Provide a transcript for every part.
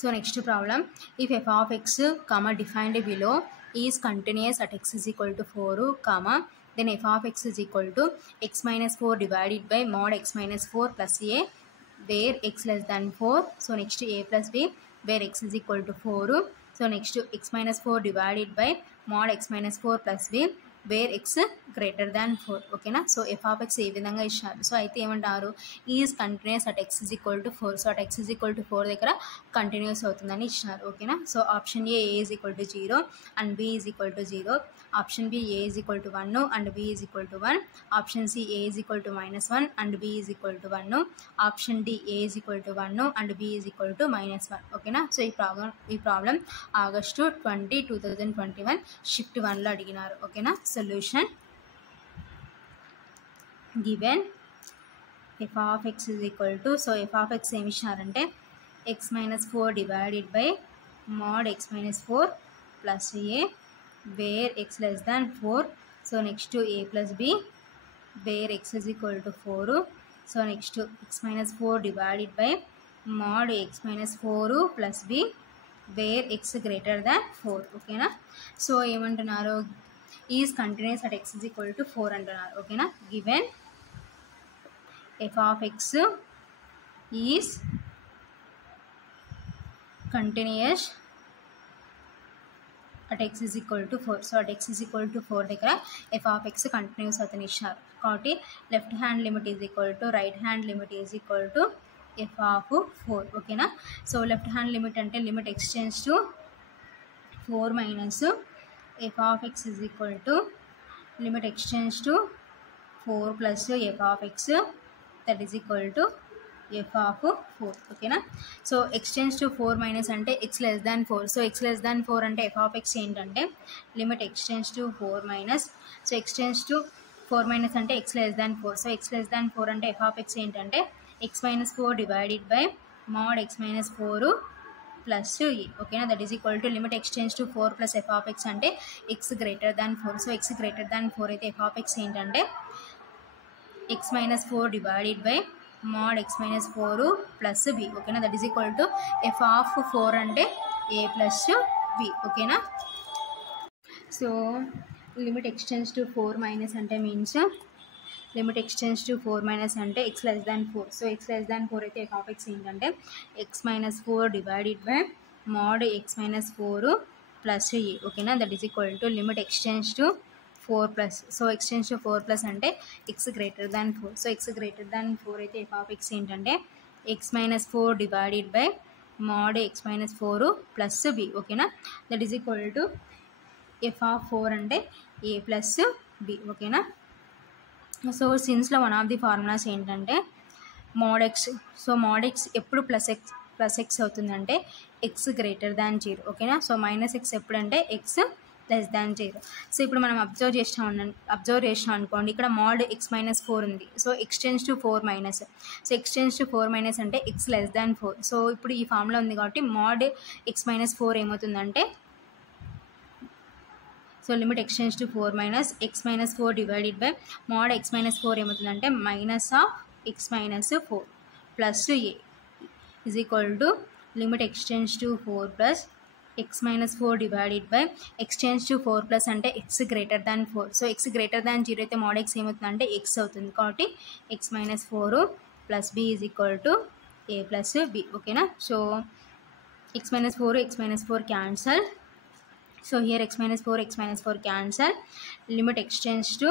So next problem, if f of x comma defined below is continuous at x is equal to 4 comma then f of x is equal to x minus 4 divided by mod x minus 4 plus a where x less than 4. So next to a plus b where x is equal to 4. So next to x minus 4 divided by mod x minus 4 plus b where x greater than 4. Okay na. So f of x ఏ విధంగా ఇచ్చారు. So అయితే ఏమంటారు, is continuous at x is equal to 4. So at x is equal to 4 దగ్గర continuous అవుతుందని ఇచ్చినారు. ఓకేనా. So option A is equal to 0 and b is equal to 0. Option B a is equal to 1 and b is equal to 1. Option C a is equal to -1 and b is equal to 1. Option D a is equal to 1 and b is equal to -1. ఓకేనా. So ఈ problem August 20, 2021 shift 1లో అడిగినారు. ఓకేనా. Solution given f of x is equal to, so f of x ఏమి ఇచ్చినారంటే x minus 4 divided by mod x minus 4 plus a where x less than 4. So next to a plus b where x is equal to 4. So next to x minus 4 divided by mod x minus 4 plus b where x greater than 4. ఓకేనా. So ఏమంటున్నారు, is continuous at x is equal to 4 అంటున్నారు. ఓకేనా. Given f of x is continuous at x is equal to 4. So at x is equal to 4 దగ్గర f of x continuous అవుతుంది ఇచ్చినారు. కాబట్టి left hand limit is equal to right hand limit is equal to f of 4. ఓకేనా. So left hand limit అంటే limit extends to 4 minus f of x is equal to limit extends to 4 plus f of x that is equal to f of 4. ఓకేనా. So extends to 4 minus అంటే x less than 4. So x less than 4 అంటే f of x ఏంటంటే limit extends to 4 minus, so extends to 4 minus అంటే x less than 4. So x less than 4 అంటే f of x ఏంటంటే x minus 4 divided by mod x minus 4 plus e. ఓకేనా. That is equal to limit extends to 4 plus f of x అంటే x greater than 4. So x greater than 4 అయితే f of x ఏంటంటే x minus 4 divided by mod x minus 4 plus b. ఓకేనా. That is equal to f of 4 అంటే a plus b. ఓకేనా. So limit extends to 4 minus అంటే means limit extends to 4 minus అంటే x less than 4. So x less than 4 అయితే f of x ఏంటంటే x minus 4 divided by mod x minus 4 plus e. ఓకేనా. That is equal to limit extends to 4 plus, so extends to 4 plus అంటే x greater than 4. So x greater than 4 అయితే f of x ఏంటంటే x minus 4 divided by mod x minus 4 plus b. ఓకేనా. That is equal to f of 4 అంటే a plus b. ఓకేనా. So సిన్స్లో one of the formulas ఏంటంటే mod x. So mod x ఎప్పుడు plus x అవుతుందంటే x greater than 0. ఓకేనా. So minus x ఎప్పుడంటే x less than 0. So ఇప్పుడు మనం అబ్జర్వ్ చేసినాం అనుకోండి, ఇక్కడ మోడ్ ఎక్స్ మైనస్ 4 ఉంది. So extends to 4 minus, so extends to 4 minus అంటే ఎక్స్ లెస్ దాన్ 4. సో ఇప్పుడు ఈ ఫార్ములా ఉంది కాబట్టి మోడ్ ఎక్స్ మైనస్ 4 ఏమవుతుందంటే, so limit extends to 4 minus x minus 4 divided by mod x minus 4 ఏమవుతుందంటే minus of x minus 4 plus a is equal to limit extends to 4 plus x minus 4 divided by extends to 4 plus అంటే x greater than 4. So x greater than 0 అయితే mode x ఏమవుతుందంటే x అవుతుంది. కాబట్టి x minus 4 plus b is equal to a plus b. ఓకేనా. So x minus 4 cancel. So here x minus 4 cancel. Limit extends to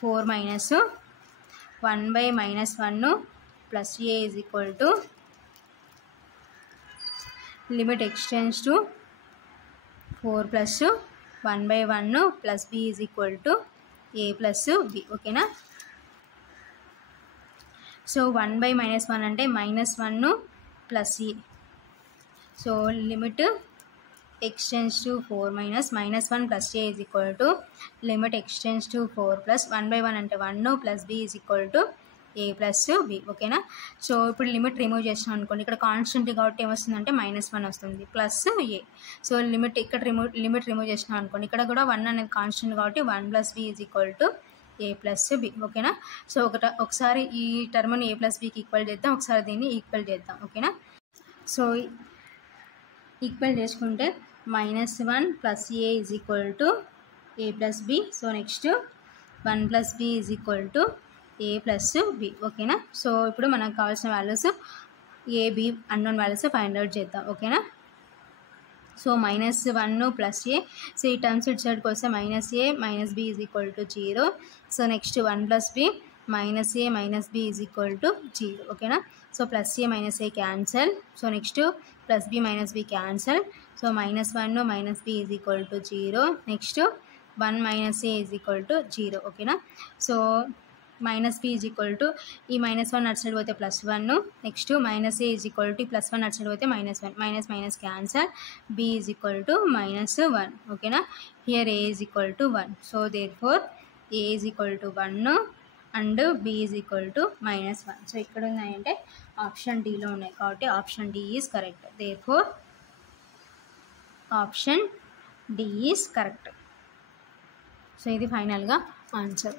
4 minus 1 by minus 1 plus a is equal to limit extends to 4 plus 1 by 1 plus b is equal to a plus b. Okay na. So 1 by minus 1 అంటే minus 1 plus a. So limit extends to 4 minus 1 plus a is equal to limit extends to 4 plus 1 by 1 అంటే 1 plus b is equal to a plus b. ఓకేనా. So ఇప్పుడు limit remove చేసినాం అనుకోండి, ఇక్కడ constant కాబట్టి ఏమొస్తుందంటే -1 వస్తుంది ప్లస్ a. సో ఇక్కడ లిమిట్ రిమూవ్ చేసినాం అనుకోండి, ఇక్కడ కూడా 1 అనేది కాన్స్టెంట్ కాబట్టి 1 plus b is equal to a plus b. ఓకేనా. సో ఒకసారి ఈ టర్మ్ని a plus bకి ఈక్వల్ చేద్దాం, ఒకసారి దీన్ని ఈక్వల్ చేద్దాం. ఓకేనా. సో ఈక్వల్ చేసుకుంటే -1 plus a is equal to a plus b. So next 1 plus b is equal to a plus b. ఓకేనా. సో ఇప్పుడు మనకు కావాల్సిన values a b unknown values find out చేద్దాం. ఓకేనా. సో -1 ప్లస్ ఏ, సో ఈ terms ఇటు సైడ్కి వస్తే -a minus b is equal to 0. So next 1 plus b -a minus b is equal to 0. ఓకేనా. So plus A minus a cancel. So next plus b minus b cancel. So -1 minus b is equal to 0. Next 1 minus a is equal to 0. ఓకేనా. So minus b is equal to ఈ -1 అటు side పోతే +1. Next minus a is equal to +1 అటు side పోతే -1, minus minus cancel. B is equal to -1. ఓకేనా. Here a is equal to 1. So therefore a is equal to 1 and b is equal to -1. So ఇక్కడ ఉన్నాయంటే option డీలో ఉన్నాయి కాబట్టి option D is correct. Therefore option D is correct. So ఇది ఫైనల్గా answer.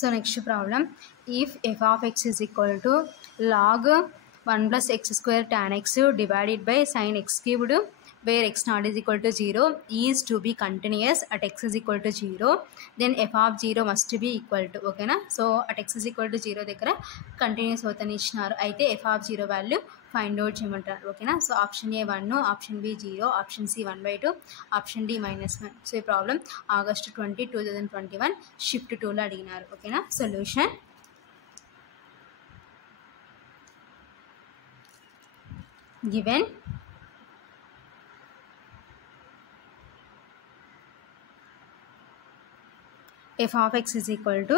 So next problem, if f of x is equal to log 1 plus x square tan x divided by sin x cubed where x not is equal to 0 is to be continuous at x is equal to 0, then f of 0 must be equal to. ఓకేనా. So at x is equal to 0 దగ్గర continuous అవుతాను ఇచ్చినారు. అయితే f of 0 value find out చేయమంటారు. ఓకేనా. So option A 1, option B 0, option C 1/2, option D -1. So ఈ problem August 20, 2021 shift 2లో అడిగినారు. ఓకేనా. Solution, given f of x is equal to,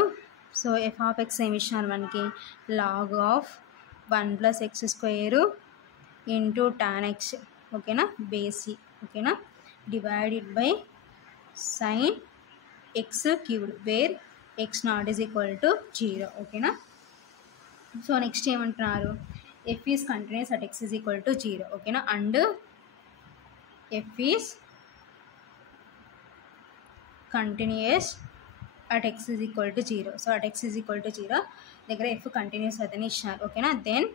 so f of x ఏమి ఇచ్చినారు మనకి, log of 1 plus x square into tan x. ఓకేనా. బేసి. ఓకేనా. Divided by sin x cubed where x not is equal to 0. ఓకేనా. So next ఏమంటున్నారు, f is continuous at x is equal to 0. ఓకేనా. And f is continuous at x is equal to 0. So at x is equal to 0 దగ్గర f continuous అవుతుంది ఇచ్చినారు. ఓకేనా. Then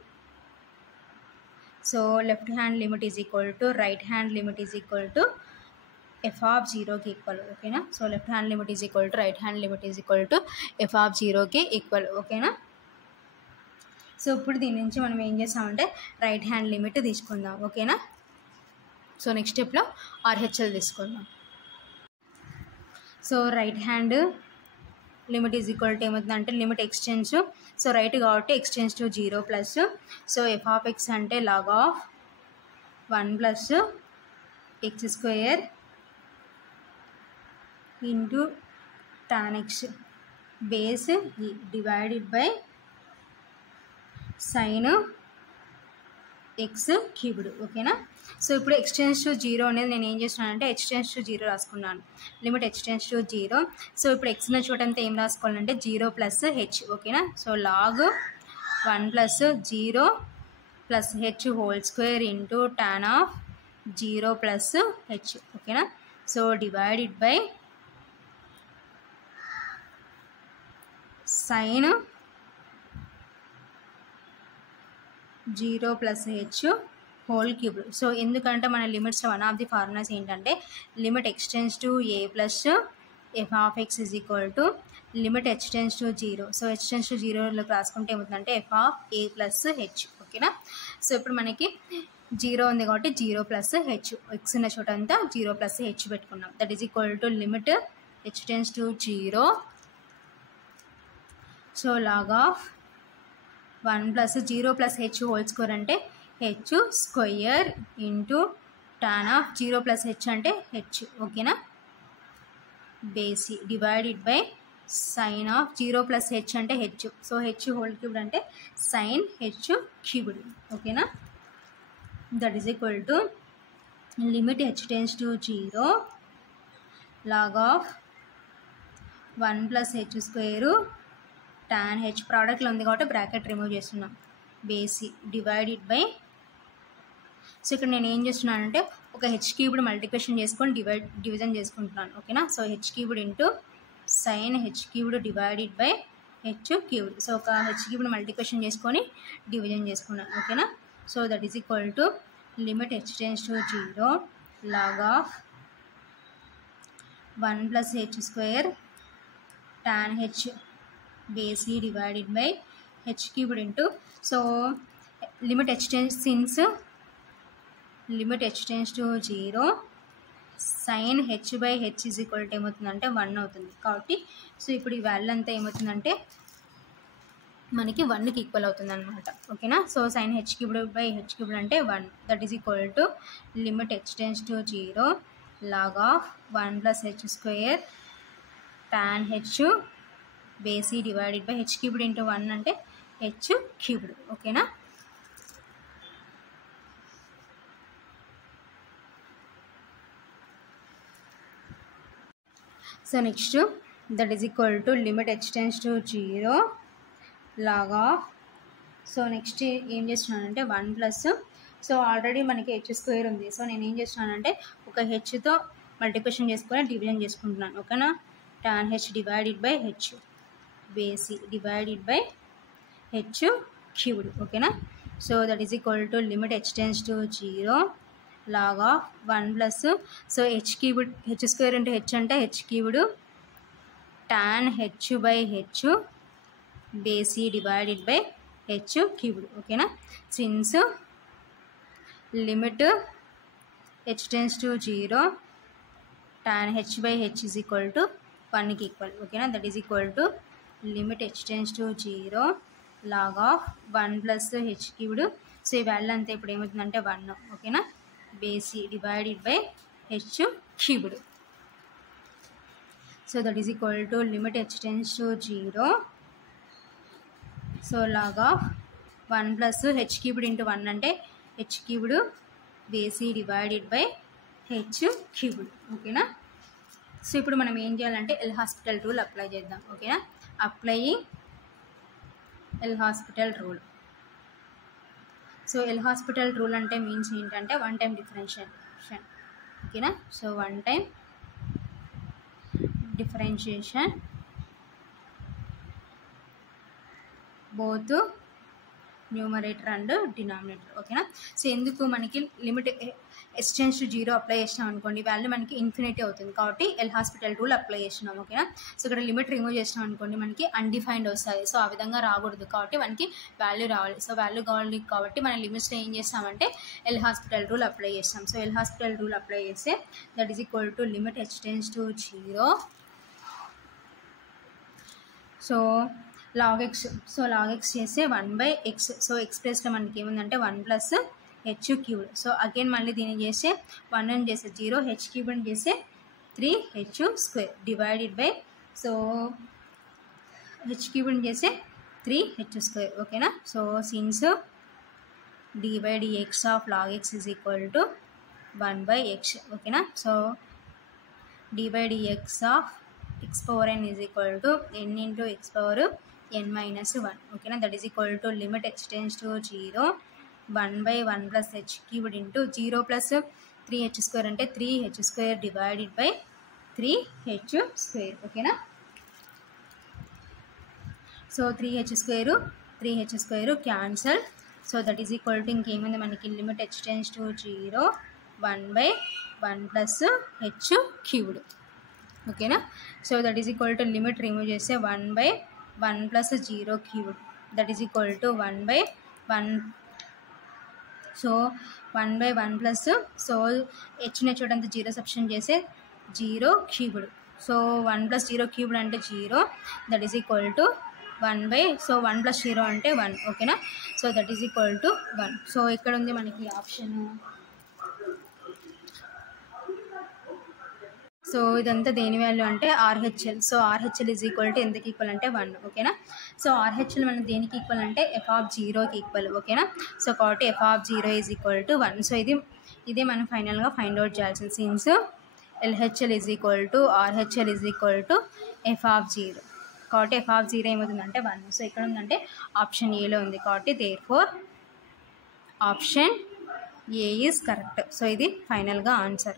so left hand limit is equal to right hand limit is equal to f of 0కి equal. ఓకేనా. So left hand limit is equal to right hand limit is equal to f of 0కి equal. ఓకేనా. So ఇప్పుడు దీని నుంచి మనం ఏం చేస్తామంటే రైట్ హ్యాండ్ లిమిట్ తీసుకుందాం. ఓకేనా. సో నెక్స్ట్ స్టెప్లో RHL తీసుకుందాం. So right hand limit is equal to ఏమవుతుందంటే లిమిట్ ఎక్స్టెన్స్, సో రైట్ కాబట్టి ఎక్స్టెన్స్ to 0 plus, so f of x అంటే log of 1 plus x square into tan x base divided by sin x cubed. ఓకేనా. So ఇప్పుడు ఎక్స్టెన్స్ to 0 అనేది నేను ఏం చేస్తున్నానంటే ఎక్స్టెన్స్ to 0 రాసుకున్నాను. Limit x tends to 0. సో ఇప్పుడు x ఉన్న చోటంతా ఏం రాసుకోవాలంటే 0 ప్లస్ h. ఓకేనా. So log 1 plus 0 plus h whole square into tan of 0 plus h. ఓకేనా. So divided by sin 0 plus h whole cube. So ఎందుకంటే మన limits one of the formulas ఏంటంటే limit x tends to a plus f of x is equal to limit x tends to 0. So x tends to 0లోకి రాసుకుంటే ఏమవుతుందంటే f of a plus h. ఓకేనా. So ఇప్పుడు మనకి 0 ఉంది కాబట్టి 0 ప్లస్ h, ఎక్స్ ఉన్న చోట అంతా 0 ప్లస్ h పెట్టుకున్నాం. That is equal to limit x tends to 0. So log of 1 plus 0 plus h whole square అంటే h square into tan of 0 plus h అంటే h. ఓకేనా. బేసి divided by sin of 0 plus h అంటే h. So h whole cubed అంటే sin h cubed. ఓకేనా. That is equal to limit h tends to 0 log of 1 plus h square tan h ప్రోడక్ట్లో ఉంది కాబట్టి bracket remove చేస్తున్నాం. బేసి divided by, so ఇక్కడ నేను ఏం చేస్తున్నానంటే ఒక h క్యూబ్డ్ మల్టిప్లికేషన్ చేసుకొని డివిజన్ చేసుకుంటున్నాను. ఓకేనా. So h cubed into sin h cubed divided by H cubed. So ఒక హెచ్ క్యూబ్డ్ మల్టిప్లికేషన్ చేసుకొని డివిజన్ చేసుకున్నాను. ఓకేనా. So that is equal to limit H tense to 0 log of 1 plus h square tan h base e divided by h cubed into, so limit h tends, since limit h tends to 0 sin h by h is equal to ఏమవుతుందంటే 1 అవుతుంది. కాబట్టి so ఇప్పుడు ఈ value అంతా ఏమవుతుందంటే మనకి 1కి equal అవుతుంది అనమాట. ఓకేనా. So sin h cubed by h cubed అంటే 1, that is equal to limit h tends to 0 log of 1 plus h square tan h base e divided by h cubed into 1 అంటే h cubed. ఓకేనా. So next that is equal to limit h tends to 0 log of, so next ఏం చేస్తున్నానంటే 1 plus, so already మనకి h square ఉంది. So నేను ఏం చేస్తున్నానంటే ఒక హెచ్తో మల్టిప్లికేషన్ చేసుకొని డివిజన్ చేసుకుంటున్నాను. ఓకేనా. tan h divided by h base divided by h cubed. ఓకేనా. So that is equal to limit h tends to 0 log of 1 plus, so h cubed, h square into h అంటే h cubed tan h by h base divided by h cubed. ఓకేనా. Since limit h tends to 0 tan h by h is equal to 1కి equal. ఓకేనా. That is equal to limit h tends to 0 log of 1 plus h cubed, so ఈ value అంతా ఇప్పుడు ఏమవుతుందంటే 1. ఓకేనా. Base divided by h cubed. So that is equal to limit h tends to 0, so log of 1 plus h cubed into 1 అంటే h cubed base divided by h cubed. ఓకేనా. So ఇప్పుడు మనం ఏం చేయాలంటే ఎల్ హాస్పిటల్ రూల్ అప్లై చేద్దాం. ఓకేనా. Applying L hospital rule. So L'Hospital rule అంటే means ఏంటంటే వన్ టైం డిఫరెన్షియేషన్. ఓకేనా. So one time differentiation both numerator and denominator. ఓకేనా. సో ఎందుకు మనకి limit h tends to 0 apply చేసినాం అనుకోండి, వాల్యూ మనకి ఇన్ఫినిటీ అవుతుంది. కాబట్టి ఎల్ హాస్పిటల్ రూల్ అప్లై చేసినాం. ఓకేనా. సో ఇక్కడ లిమిట్ రిమూవ్ చేసినాం అనుకోండి మనకి అన్డిఫైన్డ్ వస్తుంది. సో ఆ విధంగా రాకూడదు. కాబట్టి మనకి వాల్యూ రావాలి. సో వాల్యూ కావాలి కాబట్టి మన లిమిట్స్లో ఏం చేస్తామంటే ఎల్ హాస్పిటల్ రూల్ అప్లై చేస్తాం. So L'Hospital rule apply చేస్తే that is equal to limit h tends to 0, so log x, so log x చేస్తే 1/x, సో x ప్లేస్లో మనకి ఏముందంటే 1 plus h cubed. So again మళ్ళీ దీన్ని చేస్తే 1 అని చేస్తే 0, h క్యూబ్డ్ చేస్తే 3h స్క్వేర్ divided by, so h cubed చేస్తే 3h స్క్వేర్. ఓకేనా. So since d by dx of log x is equal to 1/x. ఓకేనా. So d by dx of x power n is equal to n into x power n minus 1. ఓకేనా. That is equal to limit h tends to 0 1/1 plus h cubed into 0 plus 3h square అంటే 3h స్క్వేర్ divided by 3h square. ఓకేనా. So 3h square cancel. So that is equal to ఇంకేముంది మనకి limit h tends to 0 1/1 plus h cubed. ఓకేనా. So that is equal to limit remove చేస్తే 1/1 plus 0 cubed, that is equal to 1/1. So 1/1 plus, so హెచ్ని చూడండి 0 substitute చేస్తే 0 cubed. So 1 plus 0 cubed అంటే 0, that is equal to 1/, so 1 plus 0 అంటే 1. ఓకేనా. So that is equal to 1. So ఇక్కడ ఉంది మనకి option. So ఇదంతా దేని వాల్యూ అంటే RHL. So RHL is equal to ఎందుకు ఈక్వల్ అంటే 1. ఓకేనా. సో RHL మనం దేనికి ఈక్వల్ అంటే f(0)కి ఈక్వల్. ఓకేనా. సో కాబట్టి f(0) is equal to 1. So ఇదే మనం ఫైనల్గా ఫైండ్ అవుట్ చేయాల్సింది. Since LHL is equal to RHL is equal to f(0). కాబట్టి f(0) ఏమవుతుందంటే 1. సో ఇక్కడ ఉందంటే ఆప్షన్ ఏలో ఉంది. కాబట్టి therefore option A is correct. So ఇది ఫైనల్గా ఆన్సర్.